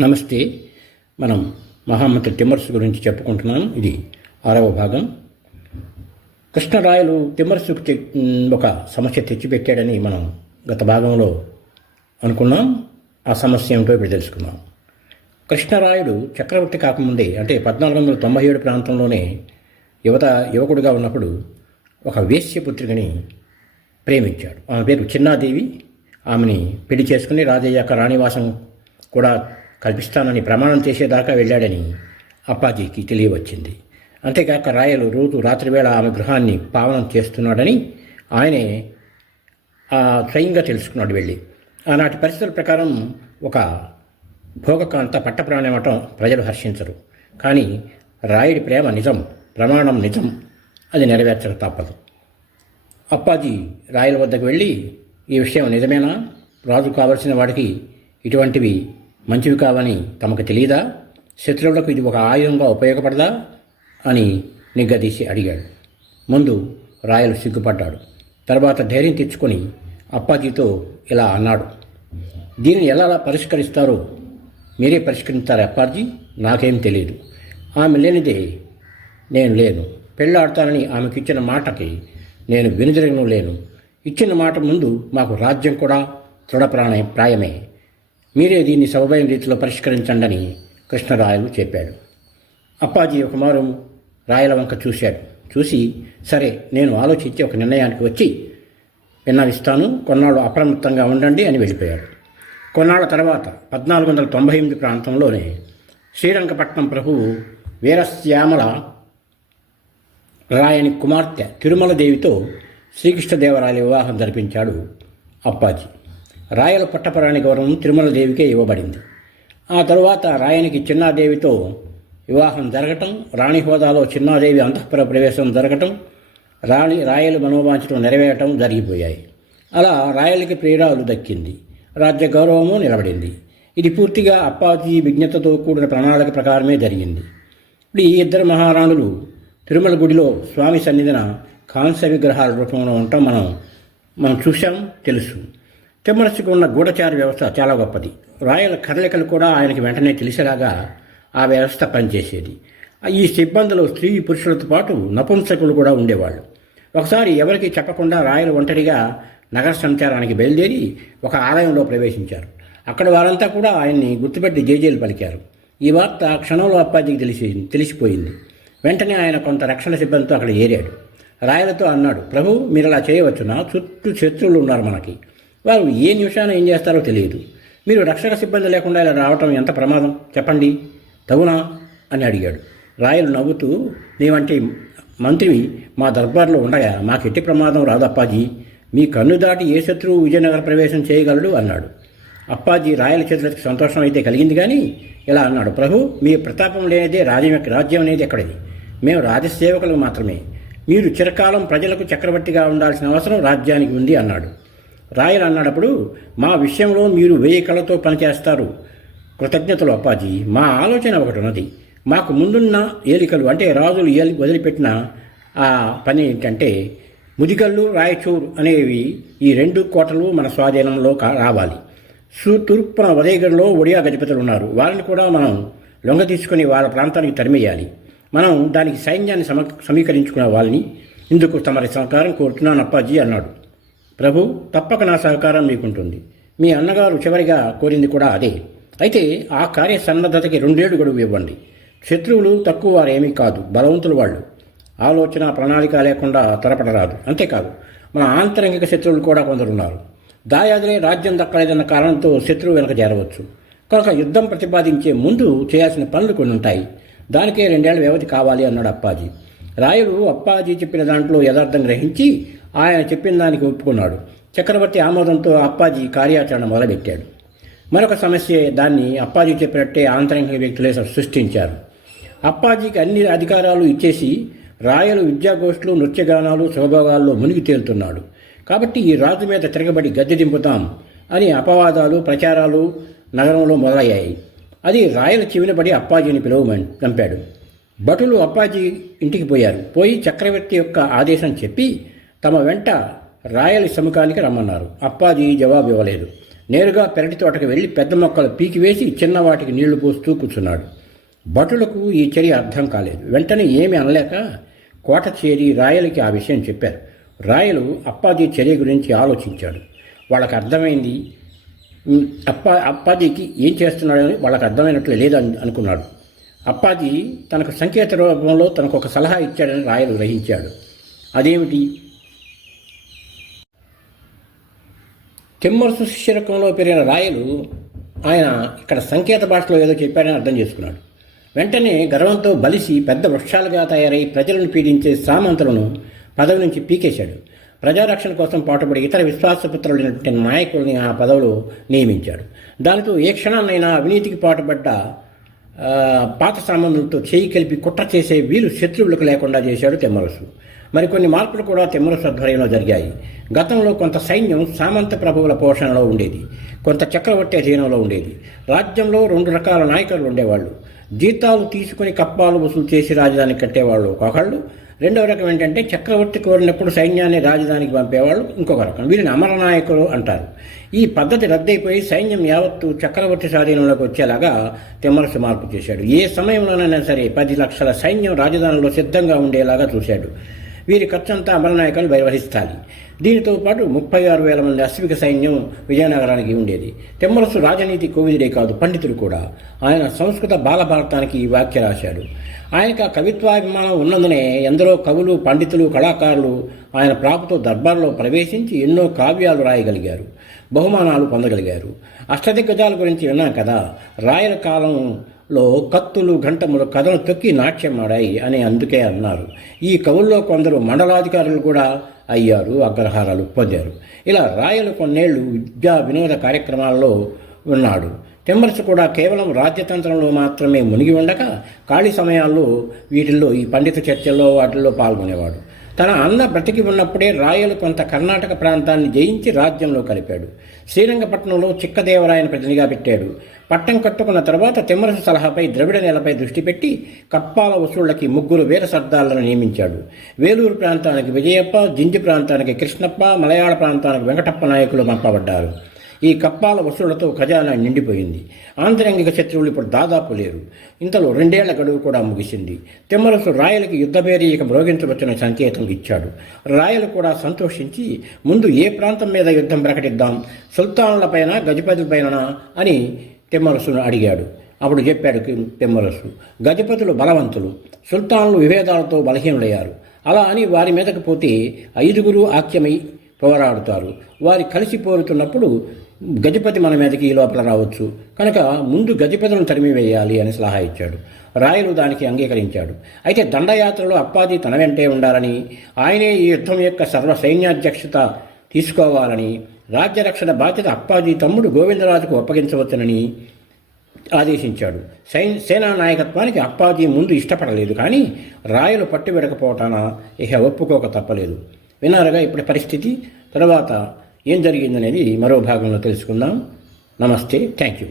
నమస్తే. మనం మహామంత్రి టిమ్మర్స్ గురించి చెప్పుకుంటున్నాం. ఇది ఆరవ భాగం. కృష్ణరాయలు తిమ్మర్సుకు ఒక సమస్య తెచ్చిపెట్టాడని మనం గత భాగంలో అనుకున్నాం. ఆ సమస్య ఏమిటో ఇప్పుడు తెలుసుకుందాం. కృష్ణరాయుడు చక్రవర్తి కాకముందే అంటే పద్నాలుగు వందల తొంభై ఏడు ప్రాంతంలోనే యువత యువకుడిగా ఉన్నప్పుడు ఒక వేశ్యపుత్రికని ప్రేమించాడు. ఆమె పేరు చిన్నాదేవి. ఆమెని పెళ్ళి చేసుకుని రాజయ్యాక రాణివాసం కూడా కల్పిస్తానని ప్రమాణం చేసేదాకా వెళ్ళాడని అప్పాజీకి తెలియవచ్చింది. అంతేకాక రాయలు రోజు రాత్రివేళ ఆమె గృహాన్ని పావనం చేస్తున్నాడని ఆయనే ఆ, స్వయంగా తెలుసుకున్నాడు వెళ్ళి. ఆనాటి పరిస్థితుల ప్రకారం ఒక భోగకాంత పట్టప్రాణమటం ప్రజలు హర్షించరు. కానీ రాయుడి ప్రేమ నిజం ప్రమాణం నిజం అది నెరవేర్చక తప్పదు. అప్పాజీ రాయల వద్దకు వెళ్ళి ఈ విషయం నిజమేనా? రాజు కావలసిన వాడికి ఇటువంటివి మంచివి కావని తమకు తెలియదా? శత్రువులకు ఇది ఒక ఆయుధంగా ఉపయోగపడదా? అని నిగ్గదీసి అడిగాడు. ముందు రాయలు సిగ్గుపడ్డాడు. తర్వాత ధైర్యం తెచ్చుకొని అప్పాజీతో ఇలా అన్నాడు. దీనిని ఎలా పరిష్కరిస్తారో? మీరే పరిష్కరిస్తారు అప్పాజీ? నాకేం తెలియదు. ఆమె లేనిదే నేను లేను. పెళ్ళాడతానని ఆమెకు ఇచ్చిన మాటకి నేను వెనుజరగను లేను ఇచ్చిన మాట ముందు మాకు రాజ్యం కూడా దృఢప్రాణ ప్రాయమే. మీరే దీన్ని సౌభయం రీతిలో పరిష్కరించండి కృష్ణరాయలు చెప్పాడు. అప్పాజీ ఒక మారు రాయల వంక చూశాడు. చూసి సరే నేను ఆలోచించి ఒక నిర్ణయానికి వచ్చి విన్నవిస్తాను కొన్నాళ్ళు అప్రమత్తంగా ఉండండి అని వెళ్ళిపోయాడు. కొన్నాళ్ళ తర్వాత పద్నాలుగు వందల తొంభై ఎనిమిది ప్రాంతంలోనే శ్రీరంగపట్నం ప్రభువు వీరశ్యామల రాయని కుమార్తె తిరుమల దేవితో శ్రీకృష్ణదేవరాయల వివాహం జరిపించాడు అప్పాజీ. రాయల పట్టపురాణి గౌరవం తిరుమల దేవికే ఇవ్వబడింది. ఆ తరువాత రాయనికి చిన్నాదేవితో వివాహం జరగటం రాణి హోదాలో చిన్నాదేవి అంతఃపుర ప్రవేశం జరగటం రాణి రాయలు మనోవాంఛలు నెరవేరటం జరిగిపోయాయి. అలా రాయలకి ప్రియురాలు దక్కింది. రాజ్య గౌరవము నిలబడింది. ఇది పూర్తిగా అప్పాజీ విజ్ఞతతో కూడిన ప్రణాళిక ప్రకారమే జరిగింది. ఇప్పుడు ఈ ఇద్దరు మహారాణులు తిరుమల గుడిలో స్వామి సన్నిధిన కాంస్య విగ్రహాల రూపంలో ఉండటం మనం మనం చూసాం తెలుసు. తిమ్మరసికి ఉన్న గూఢచార వ్యవస్థ చాలా గొప్పది. రాయల కదలికలు కూడా ఆయనకి వెంటనే తెలిసేలాగా ఆ వ్యవస్థ పనిచేసేది. ఈ సిబ్బందిలో స్త్రీ పురుషులతో పాటు నపుంసకులు కూడా ఉండేవాళ్ళు. ఒకసారి ఎవరికి చెప్పకుండా రాయలు ఒంటరిగా నగర సంచారానికి బయలుదేరి ఒక ఆలయంలో ప్రవేశించారు. అక్కడ వారంతా కూడా ఆయన్ని గుర్తుపెట్టి జేజేలు పలికారు. ఈ వార్త క్షణంలో అప్పాజీకి తెలిసి తెలిసిపోయింది. వెంటనే ఆయన కొంత రక్షణ సిబ్బందితో అక్కడ ఏరాడు. రాయలతో అన్నాడు ప్రభు మీరు అలా చేయవచ్చునా? చుట్టూ శత్రువులు ఉన్నారు మనకి. వారు ఏ నిమిషాన ఏం చేస్తారో తెలియదు. మీరు రక్షక సిబ్బంది లేకుండా ఇలా రావటం ఎంత ప్రమాదం? చెప్పండి. తగునా? అని అడిగాడు. రాయలు నవ్వుతూ నీవంటి మంత్రివి మా దర్బార్లో ఉండగా మాకు ఎట్టి ప్రమాదం రాదు అప్పాజీ. మీ కన్ను దాటి ఏ శత్రువు విజయనగర ప్రవేశం చేయగలడు? అన్నాడు. అప్పాజీ రాయల చేతులకు సంతోషం అయితే కలిగింది కానీ ఇలా అన్నాడు ప్రభు మీ ప్రతాపం లేనిదే రాజ్యం రాజ్యం అనేది ఎక్కడిది? మేము రాజసేవకులు మాత్రమే. మీరు చిరకాలం ప్రజలకు చక్రవర్తిగా ఉండాల్సిన అవసరం రాజ్యానికి ఉంది అన్నాడు. రాయలు అన్నాడప్పుడు మా విషయంలో మీరు వేయి కళ్ళతో పనిచేస్తారు. కృతజ్ఞతలు అప్పాజీ. మా ఆలోచన ఒకటి ఉన్నది. మాకు ముందున్న ఏలికలు అంటే రాజులు ఏలి వదిలిపెట్టిన ఆ పని ఏంటంటే ముదిగల్లు రాయచూరు అనేవి ఈ రెండు కోటలు మన స్వాధీనంలో కా- రావాలి. సు తూర్పున ఉదయగడలో ఒడియా గజపతులు ఉన్నారు. వారిని కూడా మనం లొంగ తీసుకుని వాళ్ళ ప్రాంతానికి తరిమేయాలి. మనం దానికి సైన్యాన్ని సమ సమీకరించుకునే వాళ్ళని ఇందుకు తమరి సహకారం కోరుతున్నాను అప్పాజీ అన్నాడు. ప్రభు తప్పక నా సహకారం మీకుంటుంది. మీ అన్నగారు చివరిగా కోరింది కూడా అదే. అయితే ఆ కార్య సన్నద్ధతకి రెండేళ్ళు గడువు ఇవ్వండి. శత్రువులు తక్కువ వారేమీ కాదు బలవంతులు వాళ్ళు. ఆలోచన ప్రణాళిక లేకుండా తరపడరాదు అంతేకాదు మన ఆంతరంగిక శత్రువులు కూడా కొందరున్నారు. దాయాదులే రాజ్యం దక్కలేదన్న కారణంతో శత్రువు వెనక చేరవచ్చు. కనుక యుద్ధం ప్రతిపాదించే ముందు చేయాల్సిన పనులు కొన్ని ఉంటాయి. దానికే రెండేళ్ళ వ్యవధి కావాలి అన్నాడు అప్పాజీ. రాయలు అప్పాజీ చెప్పిన దాంట్లో యథార్థం గ్రహించి ఆయన చెప్పిన దానికి ఒప్పుకున్నాడు. చక్రవర్తి ఆమోదంతో అప్పాజీ కార్యాచరణ మొదలుపెట్టాడు. మరొక సమస్య దాన్ని అప్పాజీ చెప్పినట్టే ఆంతరంగిక వ్యక్తులే సృష్టించారు. అప్పాజీకి అన్ని అధికారాలు ఇచ్చేసి రాయలు విద్యాగోష్ఠులు నృత్యగానాలు శుభభోగాల్లో మునిగి తేలుతున్నాడు. కాబట్టి ఈ రాజు మీద తిరగబడి గద్దె దింపుతాం అని అపవాదాలు ప్రచారాలు నగరంలో మొదలయ్యాయి. అది రాయల చెవినబడి అప్పాజీని పిలువమని చంపాడు. భటులు అప్పాజీ ఇంటికి పోయారు. పోయి చక్రవర్తి యొక్క ఆదేశం చెప్పి తమ వెంట రాయల సముఖానికి రమ్మన్నారు. అప్పాజీ జవాబు ఇవ్వలేదు. నేరుగా పెరటి తోటకు వెళ్ళి పెద్ద మొక్కలు పీకివేసి చిన్నవాటికి నీళ్ళు పోస్తూ కూర్చున్నాడు. భటులకు ఈ చర్య అర్థం కాలేదు. వెంటనే ఏమి అనలేక కోట చేరి రాయలకి ఆ విషయం చెప్పారు. రాయలు అప్పాజీ చర్య గురించి ఆలోచించాడు. వాళ్ళకి అర్థమైంది అప్పా అప్పాజీకి ఏం చేస్తున్నాడని వాళ్ళకి అర్థమైనట్లు లేదని అనుకున్నాడు. అప్పాజీ తనకు సంకేత రూపంలో తనకు ఒక సలహా ఇచ్చాడని రాయలు గ్రహించాడు. అదేమిటి? తిమ్మరసు శిష్యరకంలో పెరిగిన రాయలు ఆయన ఇక్కడ సంకేత భాషలో ఏదో చెప్పాడని అర్థం చేసుకున్నాడు. వెంటనే గర్వంతో బలిసి పెద్ద వృక్షాలుగా తయారై ప్రజలను పీడించే సామంతులను పదవి నుంచి పీకేశాడు. ప్రజారక్షణ కోసం పాటుపడి ఇతర విశ్వాసపుత్రులైనటువంటి నాయకుల్ని ఆ పదవిలో నియమించాడు. దానితో ఏ క్షణాన్నైనా అవినీతికి పాటుపడ్డ పాత సామాన్యులతో చేయి కలిపి కుట్ర చేసే వీలు శత్రువులకు లేకుండా చేశాడు తెమ్మరసు. మరికొన్ని మార్పులు కూడా తెమ్మరసు ఆధ్వర్యంలో జరిగాయి. గతంలో కొంత సైన్యం సామంత ప్రభువుల పోషణలో ఉండేది. కొంత చక్రవర్తి అధీనంలో ఉండేది. రాజ్యంలో రెండు రకాల నాయకులు ఉండేవాళ్ళు. జీతాలు తీసుకుని కప్పాలు వసూలు చేసి రాజధాని కట్టేవాళ్ళు ఒకళ్ళు రెండవ రకం ఏంటంటే చక్రవర్తి కోరినప్పుడు సైన్యాన్ని రాజధానికి పంపేవాళ్ళు ఇంకొక రకం. వీరిని అమరనాయకులు అంటారు. ఈ పద్ధతి రద్దయిపోయి సైన్యం యావత్తు చక్రవర్తి స్వాధీనంలోకి వచ్చేలాగా తిమ్మరసు మార్పు చేశాడు. ఏ సమయంలోనైనా సరే పది లక్షల సైన్యం రాజధానిలో సిద్ధంగా ఉండేలాగా చూశాడు. వీరి ఖర్చంతా అమరనాయకులు నిర్వహిస్తాయి దీనితో పాటు ముప్పై ఆరు వేల మంది అశ్విక సైన్యం విజయనగరానికి ఉండేది. తెమ్మరసు రాజనీతి కోవిదుడే కాదు పండితుడు కూడా. ఆయన సంస్కృత బాలభారతానికి ఈ వ్యాఖ్య రాశాడు. ఆయనకు ఆ కవిత్వాభిమానం ఉన్నందునే ఎందరో కవులు పండితులు కళాకారులు ఆయన ప్రాపుతో దర్బార్లో ప్రవేశించి ఎన్నో కావ్యాలు రాయగలిగారు బహుమానాలు పొందగలిగారు. అష్టదిగ్గజాల గురించి విన్నాం కదా? రాయల లో కత్తులు ఘంటములు కథను తొక్కి నాట్యమాడాయి అని అందుకే అన్నారు. ఈ కవుల్లో కొందరు మండలాధికారులు కూడా అయ్యారు అగ్రహారాలు పొందారు. ఇలా రాయలు కొన్నేళ్ళు విద్యా వినోద కార్యక్రమాల్లో ఉన్నాడు. టెంబర్స్ కూడా కేవలం రాజ్యతంత్రంలో మాత్రమే మునిగి ఉండక ఖాళీ సమయాల్లో వీటిల్లో ఈ పండిత చర్చల్లో వాటిల్లో పాల్గొనేవాడు. తన అన్న బ్రతికి ఉన్నప్పుడే రాయలు కొంత కర్ణాటక ప్రాంతాన్ని జయించి రాజ్యంలో కలిపాడు. శ్రీరంగపట్నంలో చిక్కదేవరాయను ప్రతినిగా పెట్టాడు. పట్టం కట్టుకున్న తర్వాత తిమ్మరసు సలహాపై ద్రవిడ నేలపై దృష్టి పెట్టి కప్పాల వసూళ్ళకి ముగ్గురు వీర సర్దాలను నియమించాడు. వేలూరు ప్రాంతానికి విజయప్ప జింజి ప్రాంతానికి కృష్ణప్ప మలయాళ ప్రాంతానికి వెంకటప్ప నాయకులు పంపబడ్డారు. ఈ కప్పాల వసూళ్ళతో ఖజానా నిండిపోయింది. ఆంతరంగిక శత్రువులు ఇప్పుడు దాదాపు లేరు. ఇంతలో రెండేళ్ళ గడువు కూడా ముగిసింది. తిమ్మరసు రాయలకి యుద్ధభేరి ఇక మ్రోగించవచ్చిన సంకేతం ఇచ్చాడు. రాయలు కూడా సంతోషించి ముందు ఏ ప్రాంతం మీద యుద్ధం ప్రకటిద్దాం? సుల్తానులపైన గజపతిపైన అని తిమ్మరసును అడిగాడు. అప్పుడు చెప్పాడు తిమ్మరసు గజపతులు బలవంతులు. సుల్తాన్లు విభేదాలతో బలహీనులయ్యారు. అలా అని వారి మీదకు పోతే ఐదుగురు ఆఖ్యమై పోరాడుతారు. వారి కలిసి పోరుతున్నప్పుడు గజపతి మన మీదకి ఈ లోపల రావచ్చు. కనుక ముందు గజపతులను తరిమి వేయాలి అని సలహా ఇచ్చాడు. రాయలు దానికి అంగీకరించాడు. అయితే దండయాత్రలో అప్పాజీ తన వెంటే ఉండాలని ఆయనే ఈ యుద్ధం యొక్క సర్వ సైన్యాధ్యక్షత తీసుకోవాలని రాజ్యరక్షణ బాధ్యత అప్పాజీ తమ్ముడు గోవిందరాజుకు అప్పగించవచ్చునని ఆదేశించాడు. సైన్ సేనా నాయకత్వానికి అప్పాజీ ముందు ఇష్టపడలేదు. కానీ రాయలు పట్టు ఇహ ఒప్పుకోక తప్పలేదు. వినారుగా ఇప్పటి పరిస్థితి? తర్వాత ఏం జరిగిందనేది మరో భాగంలో తెలుసుకుందాం. నమస్తే. Thank you